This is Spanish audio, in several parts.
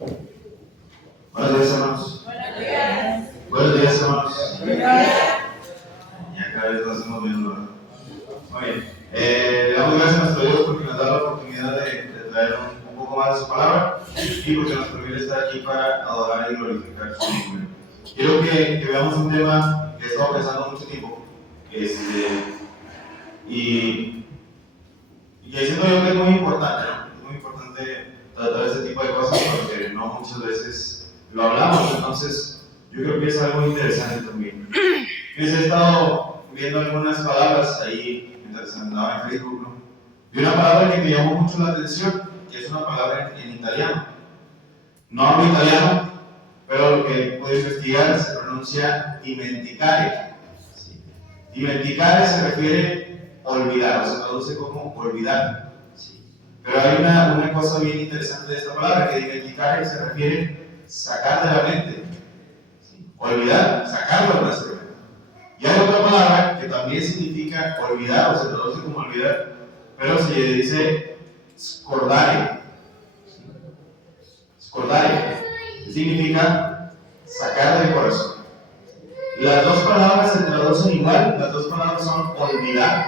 Buenos días, hermanos. Buenos días. Buenos días, hermanos. Buenos días. Ya cada vez lo hacemos bien, ¿verdad? Muy bien. Le damos gracias a nuestro Dios porque nos da la oportunidad de traer un poco más de su palabra y porque nos permite estar aquí para adorar y glorificar su nombre. Quiero que veamos un tema que he estado pensando mucho tiempo y que siento yo que es muy importante, ¿no? Es muy importante tratar este tipo de cosas porque no muchas veces lo hablamos, entonces yo creo que es algo interesante también. He estado viendo algunas palabras ahí mientras andaba en Facebook, ¿no? Y una palabra que me llamó mucho la atención, que es una palabra en italiano. No hablo italiano, pero lo que pude investigar se pronuncia dimenticare. ¿Sí? Dimenticare se refiere a olvidar, o se traduce como olvidar. ¿Sí? Pero hay una cosa bien interesante de esta palabra, que dimenticare se refiere a sacar de la mente. ¿Sí? Olvidar, sacarlo de nuestra mente. Y hay otra palabra que también significa olvidar, o se traduce como olvidar, pero se dice scordare. Scordare significa sacar del corazón. Las dos palabras se traducen igual, las dos palabras son olvidar,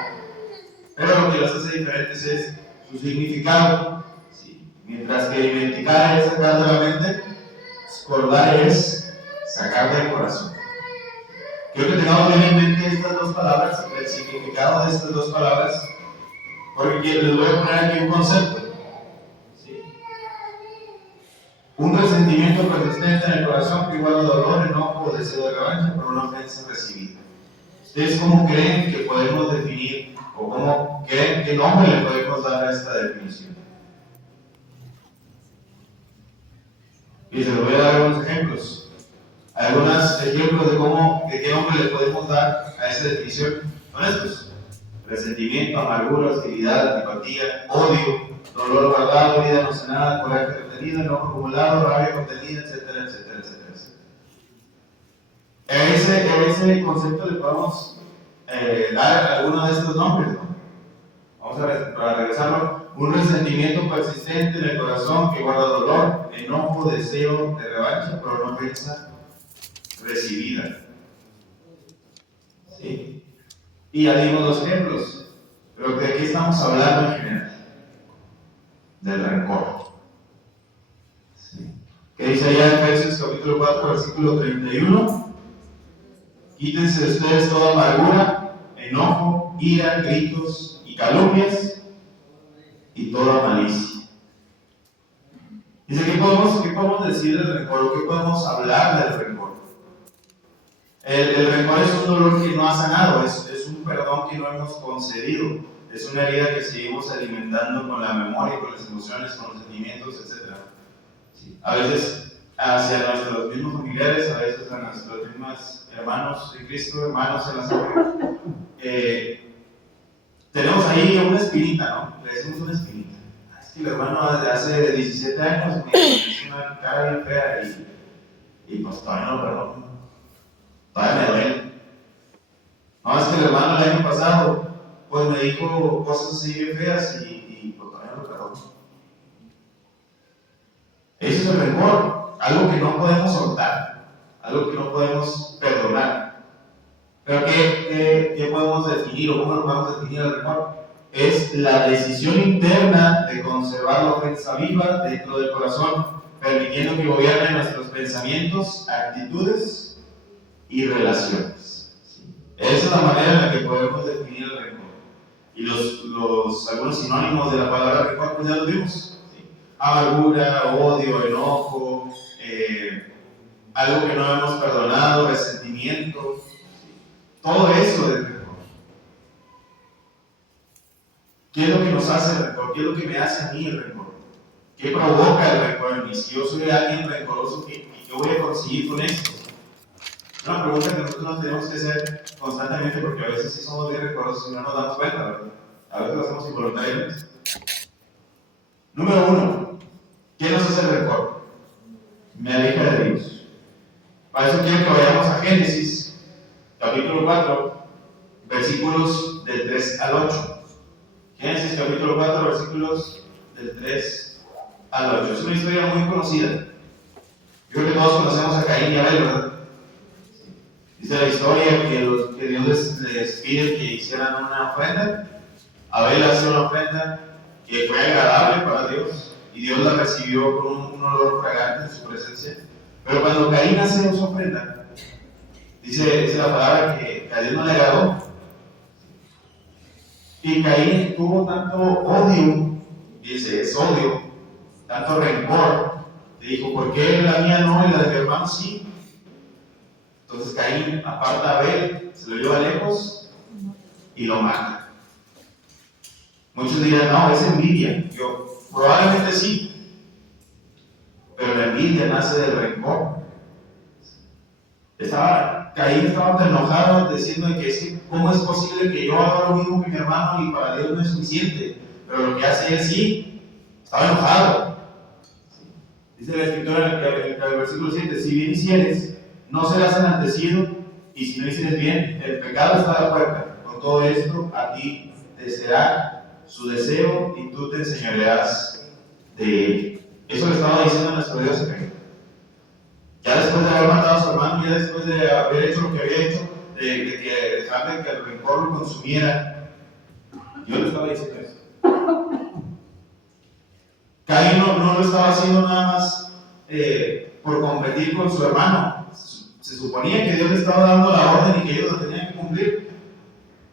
pero lo que las hace diferentes es su significado. ¿Sí? Mientras que dimenticare es sacar de la mente, scordare es sacar del corazón. Quiero que tengamos bien en mente estas dos palabras, el significado de estas dos palabras, porque les voy a poner aquí un concepto. ¿Sí? Un resentimiento persistente en el corazón que iguala dolor, enojo o deseo de revancha por una ofensa recibida. ¿Ustedes cómo creen que podemos definir, o cómo creen qué nombre le podemos dar a esta definición? Y se los voy a dar algunos ejemplos. Algunos ejemplos de qué nombre le podemos dar a esta definición son estos: resentimiento, amargura, hostilidad, antipatía, odio, dolor guardado, herida no sanada, coraje retenido, enojo acumulado, rabia contenida, etcétera, etcétera, etcétera. A ese concepto le podemos dar alguno de estos nombres, ¿no? Vamos para regresarlo: un resentimiento persistente en el corazón que guarda dolor, enojo, deseo de revancha por una ofensa recibida. ¿Sí? Y ya dimos los ejemplos, pero ¿de qué estamos hablando en general? Del rencor. ¿Sí? ¿Qué dice allá en Efesios capítulo 4, versículo 31? Quítense de ustedes toda amargura, enojo, ira, gritos y calumnias y toda malicia. Dice, ¿qué podemos decir del rencor? ¿Qué podemos hablar del rencor? El rencor es un dolor que no ha sanado, es un perdón que no hemos concedido, es una herida que seguimos alimentando con la memoria, con las emociones, con los sentimientos, etc. ¿Sí? A veces hacia nuestros mismos familiares, a veces a nuestros mismos hermanos en Cristo, hermanos en la sangre. Tenemos ahí una espinita, ¿no? Le decimos una espinita. Es que el hermano de hace 17 años me hizo una cara bien fea y pues todavía no lo perdono. Todavía me duele. No, es que el hermano el año pasado pues me dijo cosas así bien feas y pues todavía no lo perdono. Eso es el rencor, algo que no podemos soltar, algo que no podemos perdonar. Pero ¿qué podemos definir o cómo lo podemos definir el rencor? Es la decisión interna de conservar la ofensa viva dentro del corazón, permitiendo que gobiernen nuestros pensamientos, actitudes y relaciones. ¿Sí? Esa es la manera en la que podemos definir el rencor. Y algunos sinónimos de la palabra rencor, pues ya lo vimos. ¿Sí? Amargura, odio, enojo, algo que no hemos perdonado, resentimiento. ¿Sí? Todo eso es rencor. ¿Qué es lo que nos hace el rencor? ¿Qué es lo que me hace a mí el rencor? ¿Qué provoca el rencor en mí? Si yo soy alguien rencoroso, ¿qué voy a conseguir con esto? Es una pregunta que nosotros nos tenemos que hacer constantemente, porque a veces sí somos bien rencorosos y no nos damos cuenta, ¿verdad? A veces lo hacemos involuntariamente. Número 1. ¿Qué nos hace el rencor? Me aleja de Dios. Para eso quiero que vayamos a Génesis, capítulo 4, versículos del 3 al 8. Génesis capítulo 4, versículos del 3 al 8. Es una historia muy conocida. Yo creo que todos conocemos a Caín y Abel, ¿verdad? Dice la historia que Dios les pide que hicieran una ofrenda. Abel hace una ofrenda que fue agradable para Dios y Dios la recibió con un olor fragante en su presencia. Pero cuando Caín hace su ofrenda, dice la palabra que a Dios no le agradó. Y Caín tuvo tanto odio, dice, es odio, tanto rencor, que dijo, ¿por qué la mía no y la de mi hermano sí? Entonces Caín aparta a Abel, se lo lleva lejos y lo mata. Muchos dirán, no, es envidia. Yo, probablemente sí, pero la envidia nace del rencor. Caín estaba tan enojado diciendo que ¿cómo es posible que yo haga lo mismo que mi hermano y para Dios no es suficiente? Pero lo que hace él sí, estaba enojado. Dice la escritura en el versículo 7, si bien hicieres, no serás enaltecido, y si no hicieres bien, el pecado está a la puerta. Con todo esto, a ti te será su deseo y tú te enseñorearás de él. Eso le estaba diciendo a nuestro Dios a Caín. Ya después de haber matado a su hermano, ya después de haber hecho lo que había hecho, de que dejar que el rencor lo consumiera, yo le estaba diciendo eso. Caín no lo estaba haciendo nada más por competir con su hermano. Se suponía que Dios le estaba dando la orden y que ellos lo tenían que cumplir.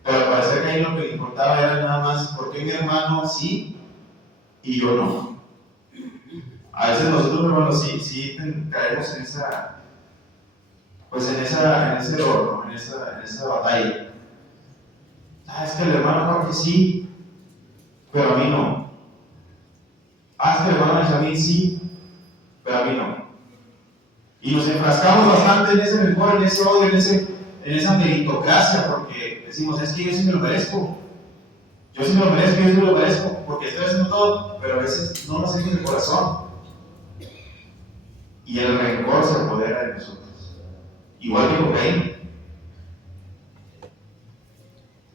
Pero al parecer Caín lo que le importaba era nada más por qué mi hermano sí y yo no. A veces nosotros, hermanos, sí caemos en esa, pues en ese horno, en esa batalla. Es que el hermano Jorge sí, pero a mí no. Es que el hermano Benjamín sí, pero a mí no. Y nos enfrascamos bastante en ese rencor, en ese odio, en esa meritocracia, porque decimos, es que yo sí me lo merezco. Yo sí me lo merezco, yo sí me lo merezco, porque estoy haciendo todo, pero a veces no lo hacemos de corazón. Y el rencor se apodera de nosotros. Igual que con Caín.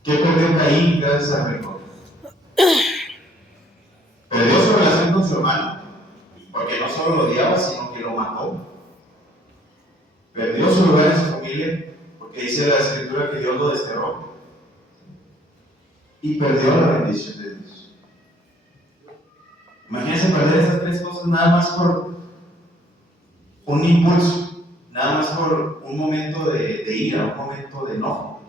¿Qué perdió Caín gracias al rencor? Perdió su relación con su hermano, porque no solo lo odiaba, sino que lo mató. Perdió su lugar en su familia, porque dice la escritura que Dios lo desterró. Y perdió la bendición de Dios. Imagínense perder esas tres cosas nada más por un impulso, nada más por un momento de ira, un momento de enojo.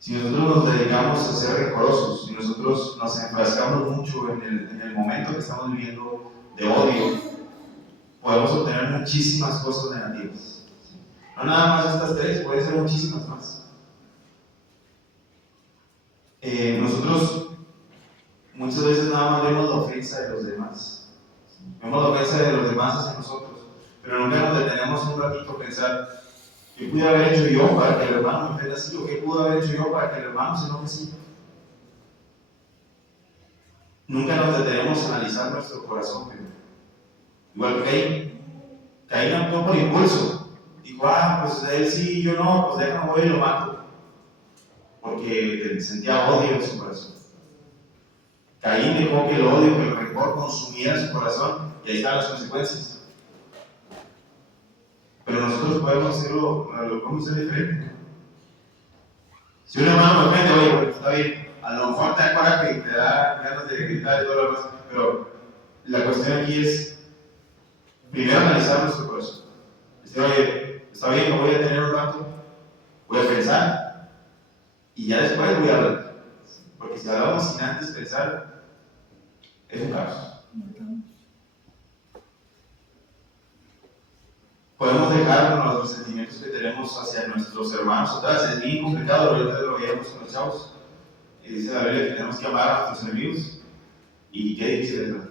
Si nosotros nos dedicamos a ser rencorosos, si nosotros nos enfrascamos mucho en el momento que estamos viviendo de odio, podemos obtener muchísimas cosas negativas. No nada más estas tres, pueden ser muchísimas más. Nosotros muchas veces nada más vemos la ofensa de los demás. Vemos la ofensa de los demás hacia nosotros, pero nunca nos detenemos un ratito a pensar ¿qué pude haber hecho yo para que el hermano me ofenda así? ¿O qué pude haber hecho yo para que el hermano se enoje así? Nunca nos detenemos a analizar nuestro corazón primero. Igual que Caín actuó por impulso. Dijo, pues él sí, yo no, pues déjame voy y lo mato. Porque sentía odio en su corazón. Caín dejó que el odio, que el rencor consumiera su corazón, y ahí están las consecuencias. Pero nosotros podemos hacerlo, lo podemos hacer diferente. Si un hermano me ofende, oye, bueno, está bien, a lo mejor te da coraje y te da ganas de gritar y todo lo demás, pero la cuestión aquí es primero analizar nuestro corazón. Decir, oye, está bien, me voy a tener un rato, voy a pensar y ya después voy a hablar. Porque si hablamos sin antes pensar, es un caos. Podemos dejar los resentimientos que tenemos hacia nuestros hermanos atrás. Es bien complicado, ahorita lo veíamos con los chavos. Y dice la Biblia que tenemos que amar a nuestros enemigos. Y qué difícil es, ¿verdad?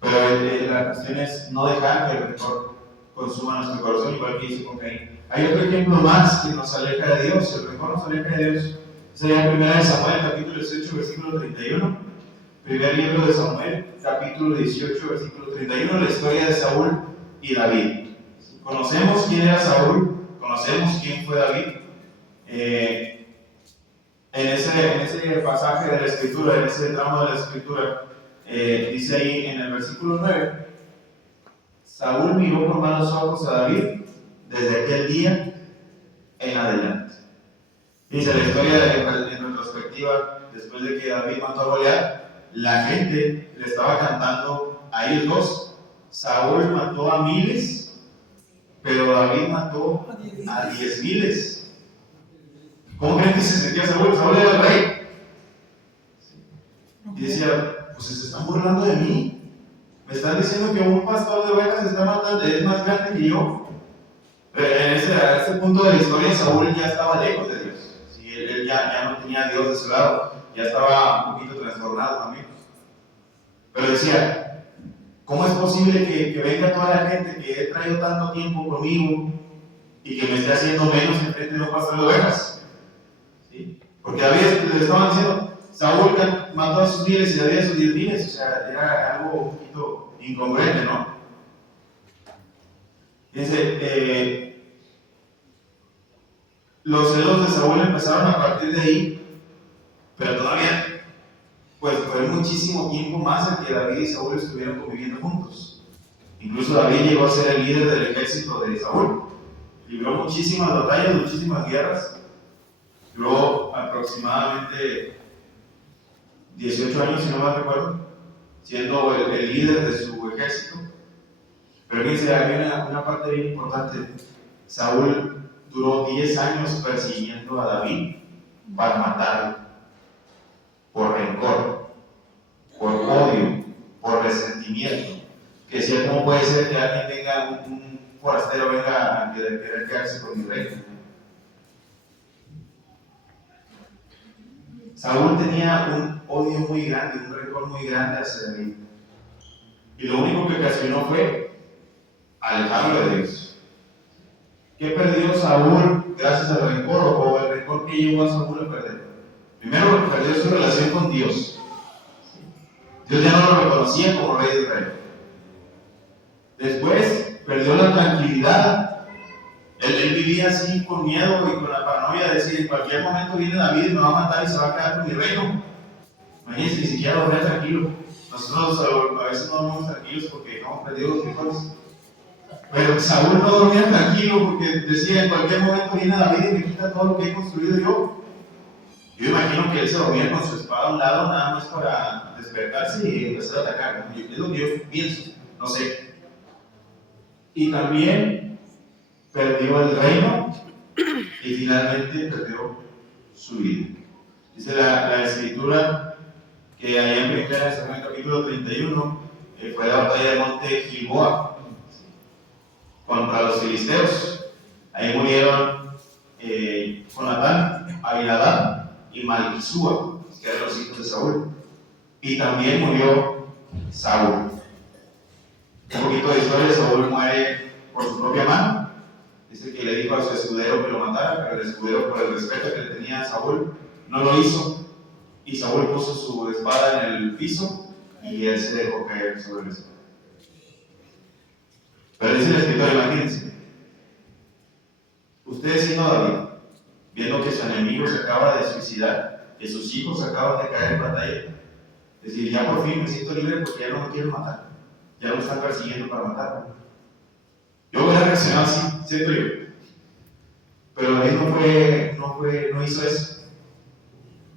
Pero la cuestión es no dejar que el rencor consuma nuestro corazón, igual que hizo con Caín. Hay otro ejemplo más que nos aleja de Dios. El rencor nos aleja de Dios. Sería en 1 Samuel, capítulo 18, versículo 31. Primer libro de Samuel, capítulo 18, versículo 31, la historia de Saúl y David. Conocemos quién era Saúl, conocemos quién fue David. En ese pasaje de la Escritura, en ese tramo de la Escritura, dice ahí en el versículo 9 Saúl miró con malos ojos a David desde aquel día en adelante. Dice la historia en retrospectiva, después de que David mató a Goliat, la gente le estaba cantando a ellos dos. Saúl mató a miles, pero David mató a 10,000. ¿Cómo creen que se sentía Saúl? Saúl era el rey. Y decía, pues se están burlando de mí. Me están diciendo que un pastor de ovejas se está matando, es más grande que yo. A ese punto de la historia, Saúl ya estaba lejos de Dios. Sí, él ya no tenía a Dios de su lado, ya estaba un poquito trastornado también. Pero decía, ¿cómo es posible que venga toda la gente que he traído tanto tiempo conmigo y que me esté haciendo menos en frente de un pastor de ovejas? ¿Sí? Porque a veces le estaban diciendo, Saúl mató a sus miles y David a sus 10,000, o sea, era algo un poquito incongruente, ¿no? Dice, los celos de Saúl empezaron a partir de ahí, pero todavía, pues fue muchísimo tiempo más en que David y Saúl estuvieron conviviendo juntos. Incluso David llegó a ser el líder del ejército de Saúl, libró muchísimas batallas, muchísimas guerras, duró aproximadamente 18 años, si no mal recuerdo, siendo el líder de su ejército. Pero fíjense, había una parte bien importante. Saúl duró 10 años persiguiendo a David para matarlo, por rencor, por odio, por resentimiento. Que decía, ¿cómo puede ser que alguien venga, un forastero venga a querer quedarse con mi reino? Saúl tenía un odio muy grande, un rencor muy grande hacia David. Y lo único que ocasionó fue alejarlo de Dios. ¿Qué perdió Saúl gracias al rencor o el rencor que llevó a Saúl a perder? Primero, perdió su relación con Dios. Dios ya no lo reconocía como rey de Israel. Después, perdió la tranquilidad. Él vivía así con miedo y con la paranoia de decir, en cualquier momento viene David y me va a matar y se va a quedar con mi reino. Imagínense, ni siquiera dormía tranquilo. Nosotros a veces no dormimos tranquilos porque hemos perdido los frijoles. Pero Saúl no dormía tranquilo porque decía, en cualquier momento viene David y me quita todo lo que he construido yo. Yo imagino que él se dormía con su espada a un lado nada más para despertarse y empezar a atacar. Es lo que yo pienso, no sé. Y también perdió el reino y finalmente perdió su vida. Dice la escritura que allá en 1 Samuel capítulo 31 fue la batalla de Monte Gilboa contra los filisteos. Ahí murieron Jonatán, Abinadab y Malquisúa, que eran los hijos de Saúl. Y también murió Saúl. Un poquito de historia: Saúl muere por su propia mano. Dice que le dijo a su escudero que lo matara, pero el escudero, por el respeto que le tenía a Saúl, no lo hizo. Y Saúl puso su espada en el piso y él se dejó caer sobre la espada. Pero dice el escritor, imagínense, ustedes siendo David, viendo que su enemigo se acaba de suicidar, que sus hijos acaban de caer en batalla, decir, ya por fin me siento libre porque ya no me quieren matar, ya no me están persiguiendo para matarme. Yo voy a reaccionar así, siento yo. Pero David no hizo eso.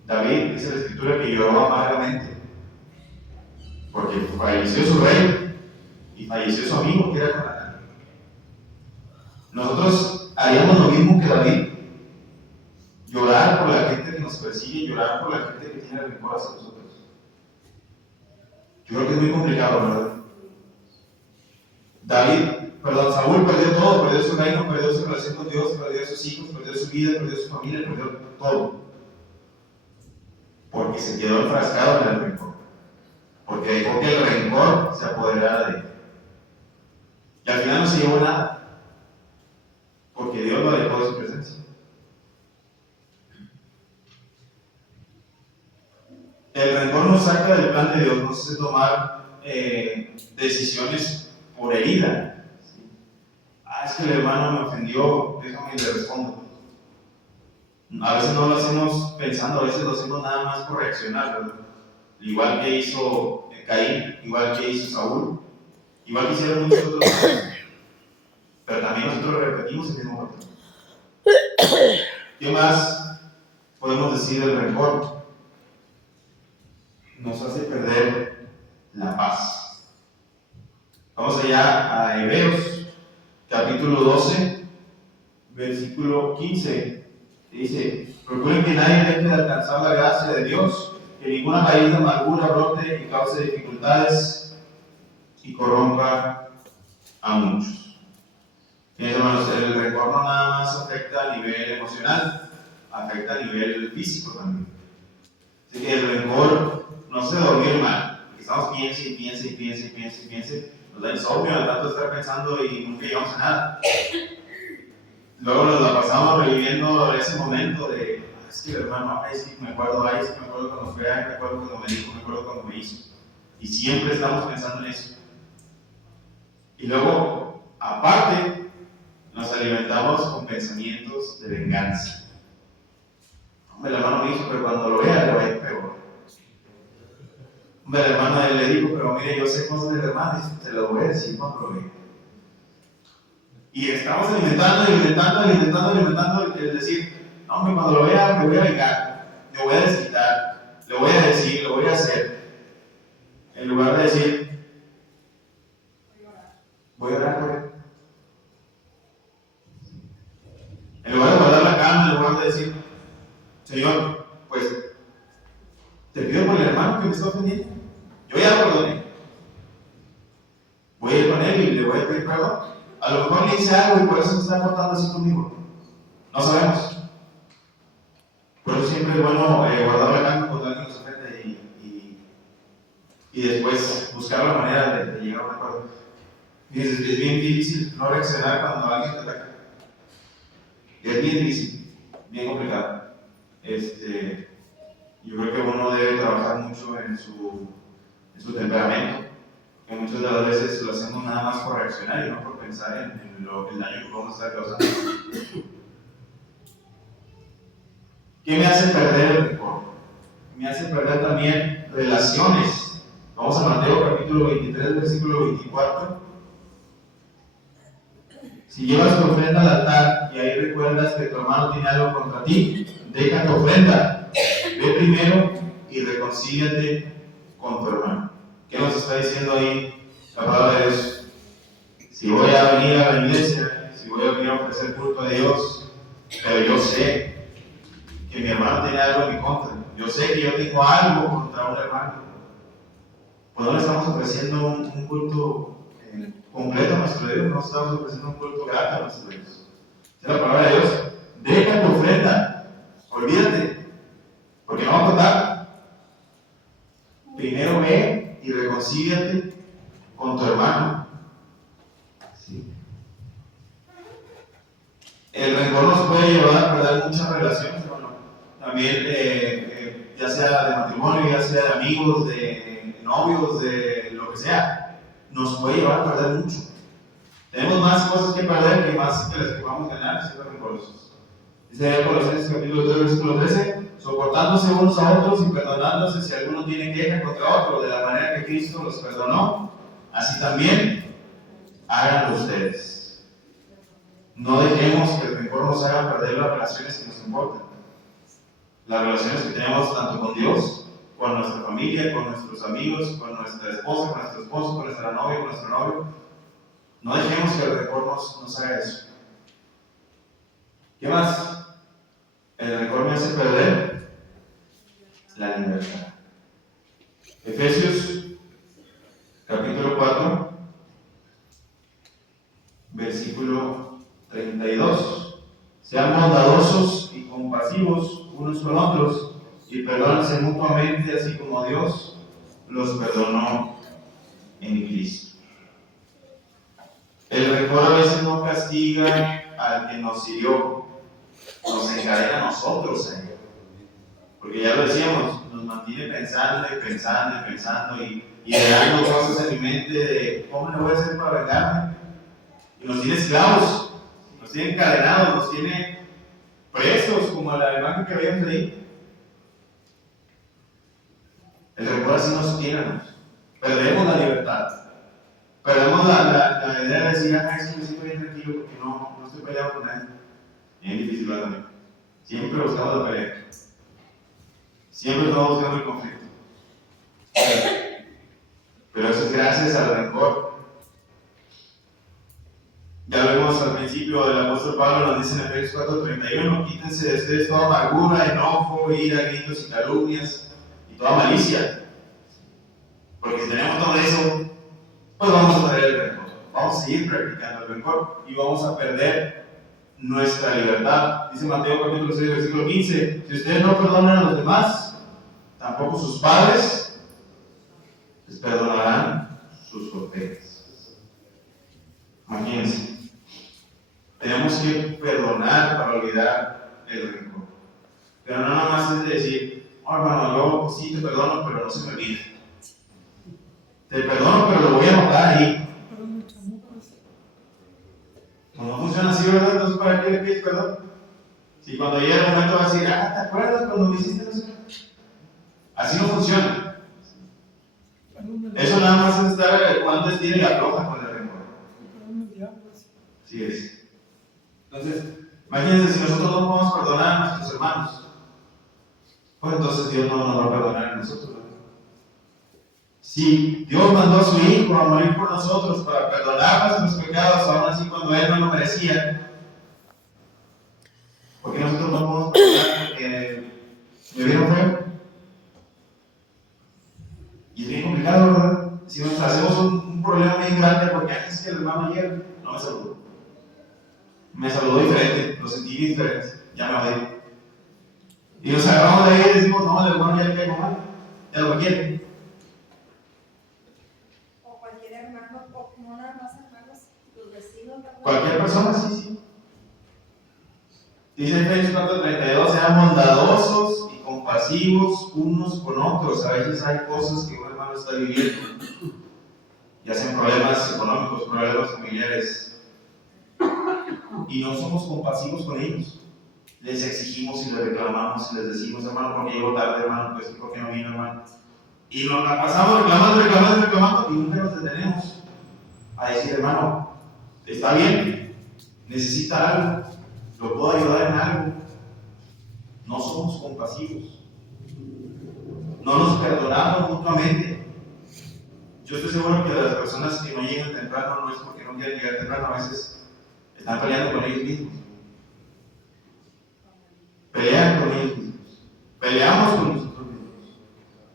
David, dice la escritura, que lloró amargamente porque falleció su rey y falleció su amigo, que era Jonatán. Nosotros haríamos lo mismo que David: llorar por la gente que nos persigue, llorar por la gente que tiene rencor hacia nosotros. Yo creo que es muy complicado, ¿verdad? Saúl perdió todo, perdió su reino, perdió su relación con Dios, perdió sus hijos, perdió su vida, perdió su familia, perdió todo. Porque se quedó enfrascado en el rencor. Porque dejó que el rencor se apoderara de él. Y al final no se llevó nada. Porque Dios lo alejó de su presencia. El rencor nos saca del plan de Dios, nos hace tomar decisiones por herida. Es que el hermano me ofendió, déjame y le respondo. A veces no lo hacemos pensando, a veces lo hacemos nada más por reaccionar, ¿verdad? Igual que hizo Caín, igual que hizo Saúl, igual que hicieron muchos otros, pero también nosotros repetimos el mismo patrón. ¿Qué más podemos decir del rencor? Nos hace perder la paz. Vamos allá a Hebreos, capítulo 12, versículo 15. Dice: procuren que nadie deje de alcanzar la gracia de Dios, que ninguna raíz de amargura brote y cause dificultades y corrompa a muchos. Fíjense, hermanos, el rencor no nada más afecta a nivel emocional, afecta a nivel físico también. Así que el rencor no se dormir mal, porque estamos piense, nos da insomnio al tanto de estar pensando y nunca llegamos a nada. Luego nos la pasamos reviviendo ese momento de, es que el hermano, sí me acuerdo cuando fue, me acuerdo cuando me dijo, me acuerdo cuando me hizo. Y siempre estamos pensando en eso. Y luego, aparte, nos alimentamos con pensamientos de venganza. Hombre, el hermano me hizo, pero cuando lo vea, le va a ir peor. Hombre, el hermano le dijo, pero mire, yo sé cosas del hermano y se lo voy a decir cuando lo vea. Y estamos alimentando el decir, no, hombre, cuando lo vea, me voy a vengar, me voy a desquitar, le voy a decir, lo voy a hacer. En lugar de decir, voy a orar por él. En lugar de guardar la calma, en lugar de decir, Señor, pues te pido por el hermano que me está ofendiendo. Yo ya lo perdoné. Voy a ir con él y le voy a pedir perdón. A lo mejor le hice algo y por eso se está portando así conmigo. No sabemos. Por eso siempre es bueno guardar la calma cuando alguien nos ofende y después buscar la manera de llegar a un acuerdo. Fíjense, es bien difícil no reaccionar cuando alguien te ataca. Es bien difícil, bien complicado. Yo creo que uno debe trabajar mucho en su temperamento, que muchas de las veces lo hacemos nada más por reaccionar y no por pensar en el daño que vamos a estar causando. ¿Qué me hace perder el rencor? Me hace perder también relaciones. Vamos a Mateo capítulo 23, versículo 24. Si llevas tu ofrenda al altar y ahí recuerdas que tu hermano tiene algo contra ti, deja tu ofrenda, ve primero y reconcíliate con tu hermano. ¿Qué nos está diciendo ahí la palabra de Dios? Si voy a venir a la iglesia, si voy a venir a ofrecer culto a Dios, pero yo sé que mi hermano tiene algo en mi contra, yo sé que yo tengo algo contra un hermano, pues no le estamos ofreciendo un culto completo a nuestro Dios, no estamos ofreciendo un culto grato a nuestro Dios. Es la palabra de Dios: deja tu ofrenda, olvídate, porque no va a contar. Primero ve y reconcíliate con tu hermano. ¿Sí? El rencor nos puede llevar a perder muchas relaciones, hermano. También, ya sea de matrimonio, ya sea de amigos, de novios, de lo que sea, nos puede llevar a perder mucho. Tenemos más cosas que perder que más que las que vamos a ganar siendo rencorosos. Dice Colosenses capítulo 3, versículo 13: soportándose unos a otros y perdonándose si alguno tiene queja contra otro, de la manera que Cristo los perdonó, así también háganlo ustedes. No dejemos que el rencor nos haga perder las relaciones que nos importan. Las relaciones que tenemos tanto con Dios, con nuestra familia, con nuestros amigos, con nuestra esposa, con nuestro esposo, con nuestra novia, con nuestro novio. No dejemos que el rencor nos haga eso. ¿Qué más? El rencor me hace perder la libertad. Efesios capítulo 4, versículo 32. Sean bondadosos y compasivos unos con otros y perdónense mutuamente, así como Dios los perdonó en Cristo. El rencor a veces no castiga al que nos hirió, nos encadena a nosotros a él. Porque ya lo decíamos, nos mantiene pensando y creando cosas en mi mente de cómo le voy a hacer para vengarme. Y nos tiene esclavos, nos tiene encadenados, nos tiene presos, como la imagen que veíamos ahí. El rencor así nos tiene, perdemos la libertad, perdemos tenemos la idea de decir, es que me siento bien tranquilo porque no estoy peleado con nadie. Bien difícil, ¿verdad? Siempre buscamos la pelea. Siempre estamos buscando el conflicto. Pero eso es gracias al rencor. Ya lo vimos al principio, el apóstol Pablo nos dice en Efesios 4:31, quítense de ustedes toda amargura, enojo, ira, gritos y calumnias y toda malicia. Porque si tenemos todo eso, pues vamos a traer el rencor. Vamos a seguir practicando el rencor y vamos a perder nuestra libertad. Dice Mateo capítulo 6, versículo 15, si ustedes no perdonan a los demás, tampoco sus padres les perdonarán sus ofensas. Imagínense. Tenemos que perdonar para olvidar el rencor. Pero no nada más es decir, oh, hermano, yo sí te perdono, pero no se me olvida. Te perdono, pero lo voy a anotar ahí. No funciona así, ¿verdad? Entonces, ¿para qué le pides perdón? Si cuando llega el momento va a decir, ¿te acuerdas cuando me hiciste no sé qué? Así no funciona. Eso nada más es estar cuando estira y afloja con el rencor. Así es. Entonces, imagínense, si nosotros no podemos perdonar a nuestros hermanos, pues entonces Dios no nos va a perdonar a nosotros, ¿verdad? Si Dios mandó a su Hijo a morir por nosotros para perdonar nuestros pecados, aún así cuando Él no lo merecía, ¿por qué nosotros no podemos perdonar porque me vieron feo? Y es bien complicado, ¿verdad? Si nos hacemos un problema muy grande porque es que el hermano ayer no me saludó. Me saludó diferente, lo sentí diferente, ya me voy. Y nos agarramos de ahí y decimos, no, el hermano ya le caigo mal, ya lo quiere. O cualquier hermano, o no nada más hermanos, los vecinos. Cualquier persona, sí. Dice Efesios 4:32, sean bondadosos y compasivos unos con otros. A veces hay cosas que un hermano está viviendo, ya sean problemas económicos, problemas familiares, y no somos compasivos con ellos. Les exigimos y les reclamamos y les decimos, hermano, ¿por qué llegó tarde, hermano? Pues, ¿por qué no vino, hermano? Y nos la pasamos reclamando y nunca nos detenemos a decir, hermano, está bien, necesita algo, lo puedo ayudar en algo. No somos compasivos, no nos perdonamos mutuamente. Yo estoy seguro que las personas que no llegan temprano no es porque no quieren llegar temprano, a veces están peleando con ellos mismos. Pelean con ellos mismos, peleamos con nosotros mismos.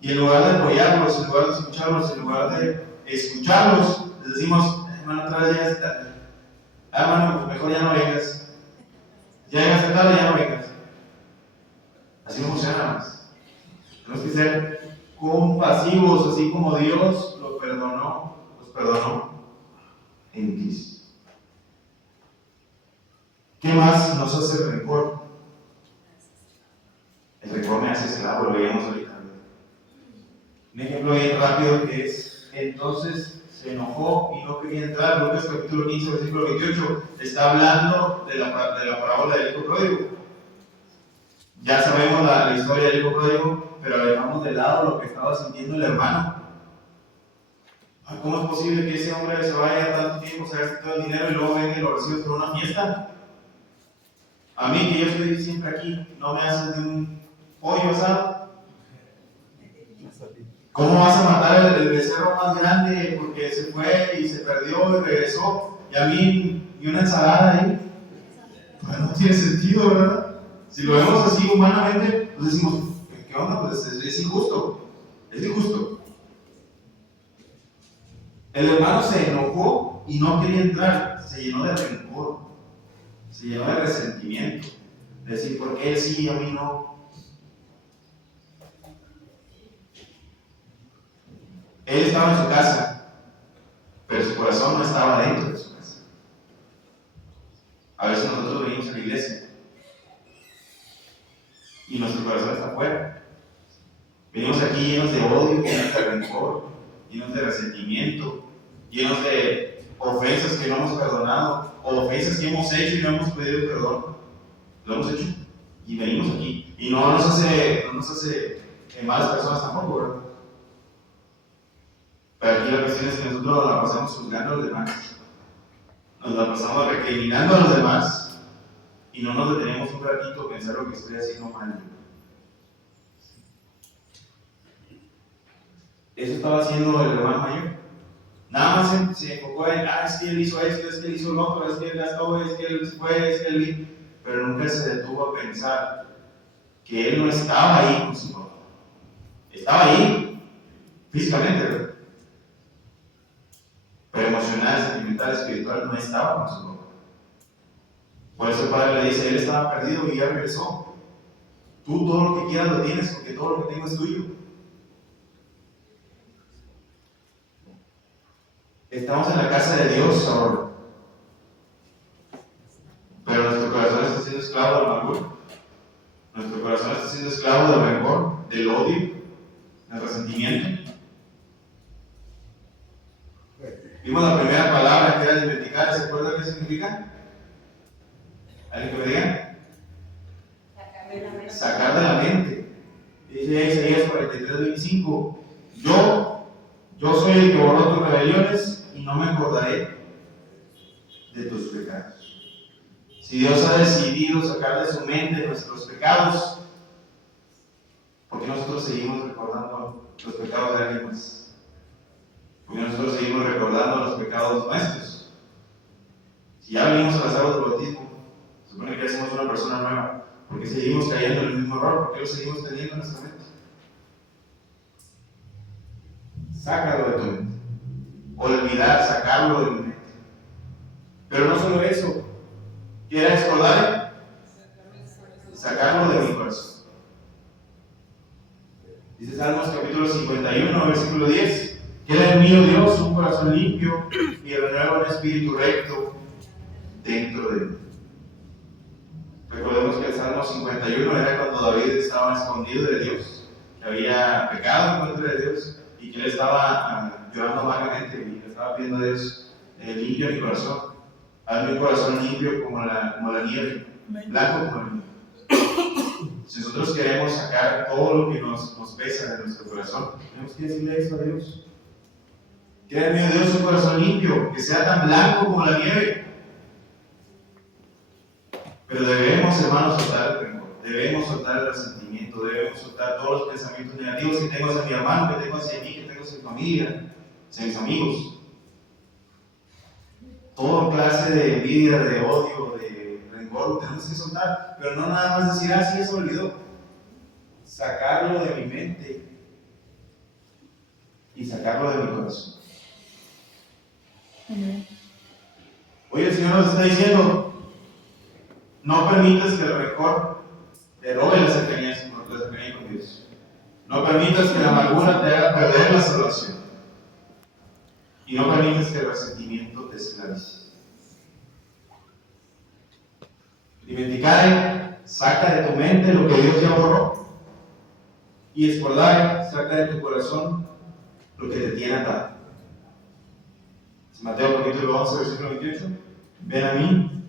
Y en lugar de apoyarlos, en lugar de escucharlos, les decimos, hermano, otra vez ya es tarde. Hermano, pues mejor ya no vengas. Ya llegaste tarde, ya no vengas. Así no funciona más. Tenemos que ser compasivos, así como Dios los perdonó en Cristo. ¿Qué más nos hace el rencor? El rencor me hace esclavo, lo veíamos ahorita. Un ejemplo bien rápido que es, entonces se enojó y no quería entrar. Lucas capítulo 15, versículo 28, está hablando de la parábola del hijo pródigo. Ya sabemos la historia del hijo pródigo, pero dejamos de lado lo que estaba sintiendo el hermano. ¿Cómo es posible que ese hombre se vaya tanto tiempo, se gaste todo el dinero y luego venga y lo recibe por una fiesta? A mí, que yo estoy siempre aquí, ¿no me haces de un pollo asado? ¿Cómo vas a matar el becerro más grande porque se fue y se perdió y regresó? Y a mí, ni una ensalada ahí. Pues no tiene sentido, ¿verdad? Si lo vemos así humanamente, pues decimos, ¿qué onda? Pues es injusto. Es injusto. El hermano se enojó y no quería entrar. Se llenó de rencor. Se llenó de resentimiento. De decir, ¿por qué él sí y a mí no? Él estaba en su casa, pero su corazón no estaba dentro de su casa. A veces nosotros venimos a la iglesia y nuestro corazón está afuera. Venimos aquí llenos de odio, llenos de rencor, llenos de resentimiento, llenos de ofensas que no hemos perdonado, o ofensas que hemos hecho y no hemos pedido perdón. Lo hemos hecho y venimos aquí. Y no nos hace malas personas tampoco, ¿verdad? Pero aquí la cuestión es que nosotros nos la pasamos juzgando a los demás. Nos la pasamos recriminando a los demás y no nos detenemos un ratito a pensar lo que estoy haciendo mal. Eso estaba haciendo el hermano mayor. Nada más se enfocó en, es que él hizo esto, es que él hizo lo otro, es que él gastó, es que él fue, es que él... Pero nunca se detuvo a pensar que él no estaba ahí con su papá. Estaba ahí físicamente, ¿verdad? Pero emocional, sentimental, espiritual no estaba con su papá. Por eso el padre le dice, él estaba perdido y ya regresó. Tú todo lo que quieras lo tienes porque todo lo que tengo es tuyo. Estamos en la casa de Dios ahora. Pero nuestro corazón está siendo esclavo del amargura. Nuestro corazón está siendo esclavo del rencor, del odio, del resentimiento. Vimos la primera palabra que era dimensificar. ¿Se acuerdan qué significa? ¿Alguien que me diga? Sacar de la mente. Dice Isaías 43:25. Yo soy el que borró tus rebeliones y no me acordaré de tus pecados. Si Dios ha decidido sacar de su mente nuestros pecados, ¿por qué nosotros seguimos recordando los pecados de alguien más? ¿Por qué nosotros seguimos recordando los pecados nuestros? Si ya venimos a las aguas del bautismo, se supone que hacemos una persona nueva. ¿Por qué seguimos cayendo en el mismo error? ¿Por qué lo seguimos teniendo en nuestra mente? Sácalo de tu mente. Olvidar, sacarlo de mi mente. Pero no solo eso. ¿Qué era escordar? Sacarlo de mi corazón. Dice Salmos capítulo 51, versículo 10. Queda en mí, oh Dios, un corazón limpio y renueva un espíritu recto dentro de mí. Recordemos que el Salmo 51 era cuando David estaba escondido de Dios, que había pecado en contra de Dios y que él estaba llorando amargamente y le estaba pidiendo a Dios, limpia mi corazón, hazme un corazón limpio como la nieve, blanco como la nieve. Si nosotros queremos sacar todo lo que nos pesa de nuestro corazón, tenemos que decirle eso a Dios. Queda en mí, Dios, un corazón limpio, que sea tan blanco como la nieve. Pero debemos, hermanos, soltar el rencor, debemos soltar el resentimiento, debemos soltar todos los pensamientos negativos que tengo hacia mi hermano, que tengo hacia mí, que tengo hacia mi familia, hacia mis amigos. Toda clase de envidia, de odio, de rencor, lo tenemos que soltar, pero no nada más decir, sí, eso olvidó. Sacarlo de mi mente y sacarlo de mi corazón. Hoy el Señor nos está diciendo, no permitas que el rencor te robe la cercanía con Dios. No permitas que la amargura te haga perder la salvación. Y no permitas que el resentimiento te esclavice. Dimenticare, saca de tu mente lo que Dios ya borró. Y escordare, saca de tu corazón lo que te tiene atado. Mateo capítulo 11, versículo 28. Ven a mí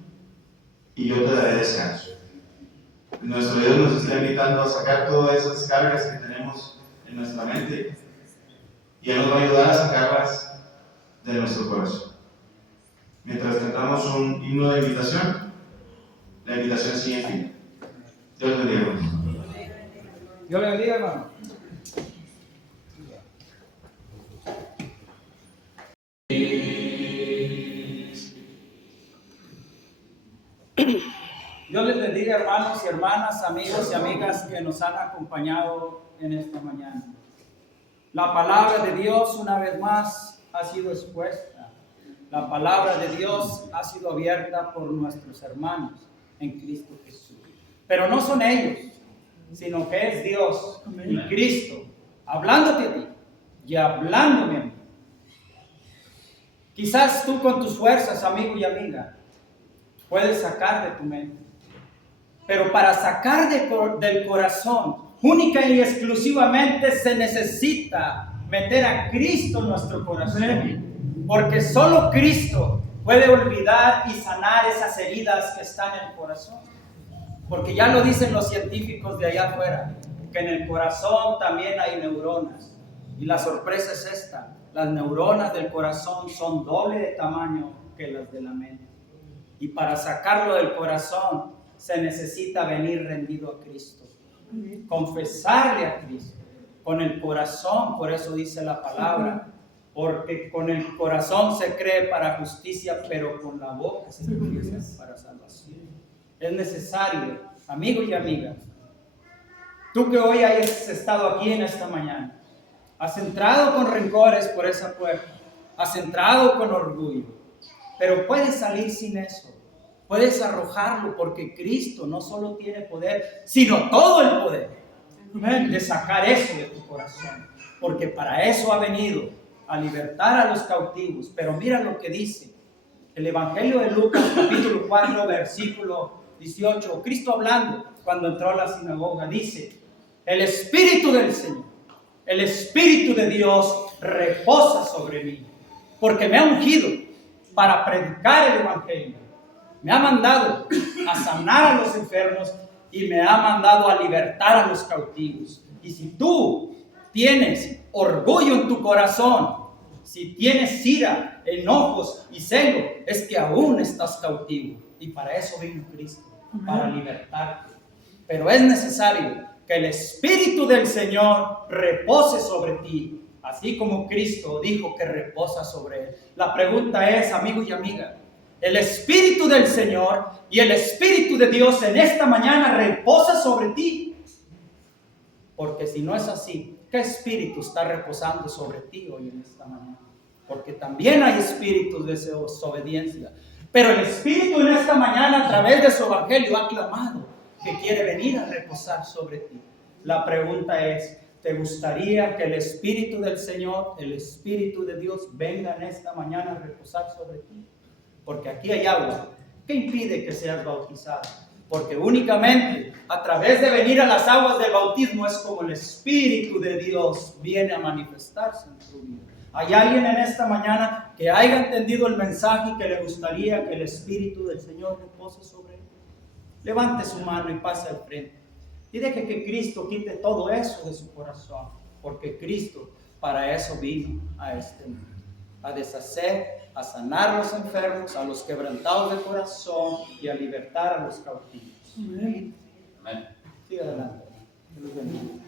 y yo te daré descanso. Nuestro Dios nos está invitando a sacar todas esas cargas que tenemos en nuestra mente y Él nos va a ayudar a sacarlas de nuestro corazón. Mientras cantamos un himno de invitación, la invitación sigue en fin. Dios le bendiga, hermano. Dios le bendiga, hermano. Dios les bendiga, hermanos y hermanas, amigos y amigas que nos han acompañado en esta mañana. La palabra de Dios una vez más ha sido expuesta. La palabra de Dios ha sido abierta por nuestros hermanos en Cristo Jesús. Pero no son ellos, sino que es Dios y Cristo hablándote a ti y hablándome a mí. Quizás tú con tus fuerzas, amigo y amiga, puedes sacar de tu mente. Pero para sacar del corazón, única y exclusivamente se necesita meter a Cristo en nuestro corazón. Porque solo Cristo puede olvidar y sanar esas heridas que están en el corazón. Porque ya lo dicen los científicos de allá afuera, que en el corazón también hay neuronas. Y la sorpresa es esta: las neuronas del corazón son doble de tamaño que las de la mente. Y para sacarlo del corazón se necesita venir rendido a Cristo. Confesarle a Cristo con el corazón, por eso dice la palabra, porque con el corazón se cree para justicia, pero con la boca se confiesa para salvación. Es necesario, amigos y amigas, tú que hoy hayas estado aquí en esta mañana, has entrado con rencores por esa puerta, has entrado con orgullo, pero puedes salir sin eso. Puedes arrojarlo porque Cristo no solo tiene poder, sino todo el poder de sacar eso de tu corazón. Porque para eso ha venido, a libertar a los cautivos. Pero mira lo que dice el Evangelio de Lucas, capítulo 4, versículo 18. Cristo hablando cuando entró a la sinagoga, dice: el Espíritu del Señor, el Espíritu de Dios reposa sobre mí, porque me ha ungido para predicar el Evangelio. Me ha mandado a sanar a los enfermos y me ha mandado a libertar a los cautivos. Y si tú tienes orgullo en tu corazón, si tienes ira, enojos y celo, es que aún estás cautivo. Y para eso vino Cristo, para libertarte. Pero es necesario que el Espíritu del Señor repose sobre ti, así como Cristo dijo que reposa sobre él. La pregunta es, amigos y amigas, el Espíritu del Señor y el Espíritu de Dios en esta mañana reposa sobre ti. Porque si no es así, ¿qué espíritu está reposando sobre ti hoy en esta mañana? Porque también hay espíritus de desobediencia. Pero el Espíritu en esta mañana, a través de su Evangelio, ha clamado que quiere venir a reposar sobre ti. La pregunta es, ¿te gustaría que el Espíritu del Señor, el Espíritu de Dios, venga en esta mañana a reposar sobre ti? Porque aquí hay agua. ¿Qué impide que seas bautizado? Porque únicamente a través de venir a las aguas del bautismo es como el Espíritu de Dios viene a manifestarse en tu vida. ¿Hay alguien en esta mañana que haya entendido el mensaje y que le gustaría que el Espíritu del Señor repose sobre él? Levante su mano y pase al frente. Y deje que Cristo quite todo eso de su corazón. Porque Cristo para eso vino a este mundo. A deshacer, a sanar a los enfermos, a los quebrantados de corazón y a libertar a los cautivos. Amén. Siga adelante. Dios bendiga.